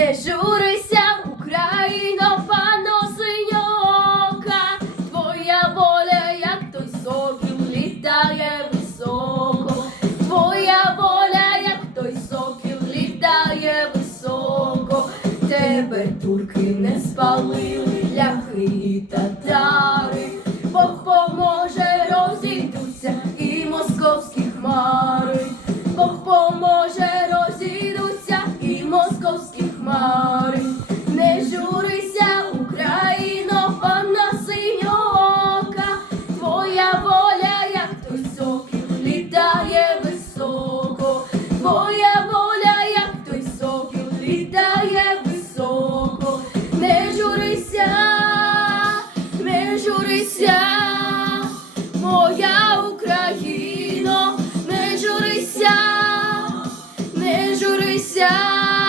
Не журися, Україно, пано синьока, твоя воля, як той сокіл, літає високо, твоя воля, як той сокіл, літає високо, тебе турки не спалили, ляхи і татари, Бог поможе, розійдуться і московські хмари, Україно,